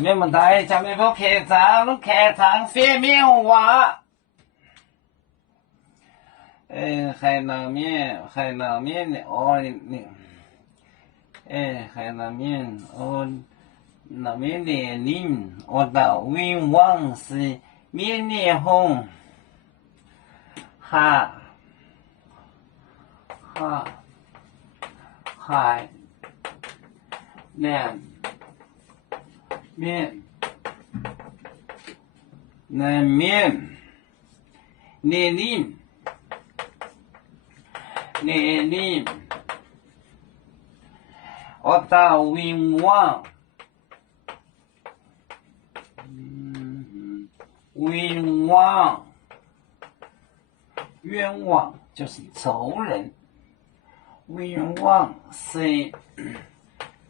面目大，下面不开张，开场翻面话。海南面的哦，海南面哦，那面的林，我到云王是面脸红，海南面年龄，我到云王，冤枉就是仇人，冤枉是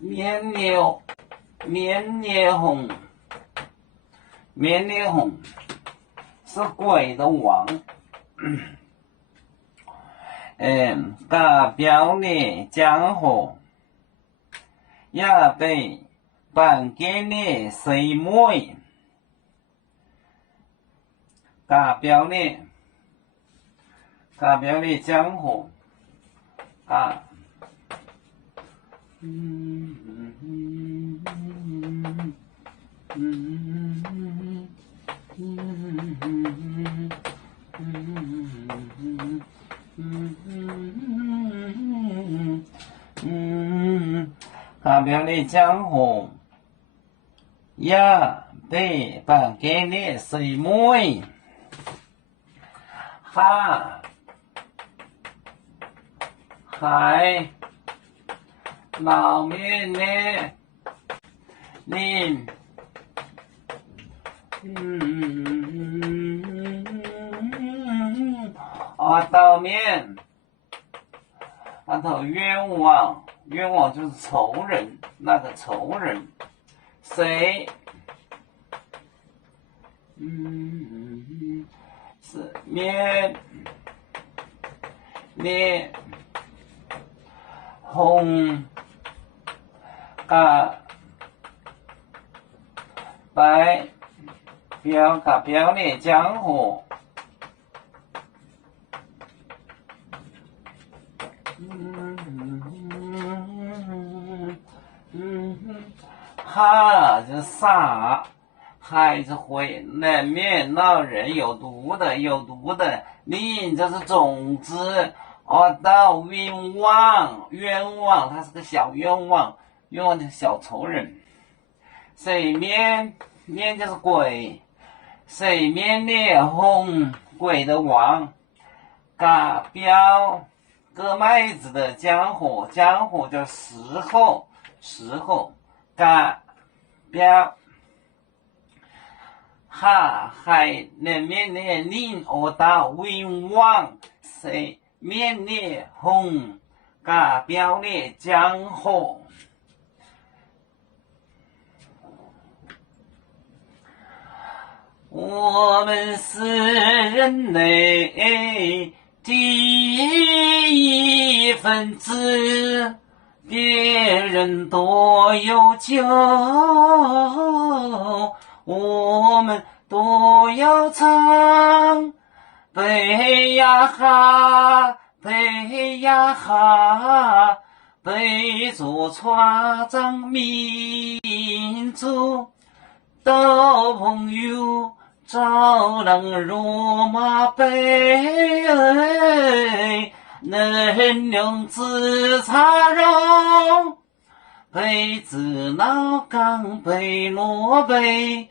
面脸红是鬼的王。代表的江河也被办给了谁妹？代表的江河代表的江河也被办给了谁妹？还老面的林，到面头冤枉就是仇人，那个仇人谁？是面红白表的江河，哈是傻，还是会难免老人有毒的，林这是种子。到冤枉，他是个小冤枉的小仇人。谁面就是鬼，谁面脸红，鬼的王。代表割麦子的江河叫时候，代表还能面的林，到冤枉谁面脸红，代表的江河。我们是人类第一分子，别人多有救，我们都要唱。背呀哈，背着船长民族到朋友招人戎马背，能量自插肉，背子脑刚背罗背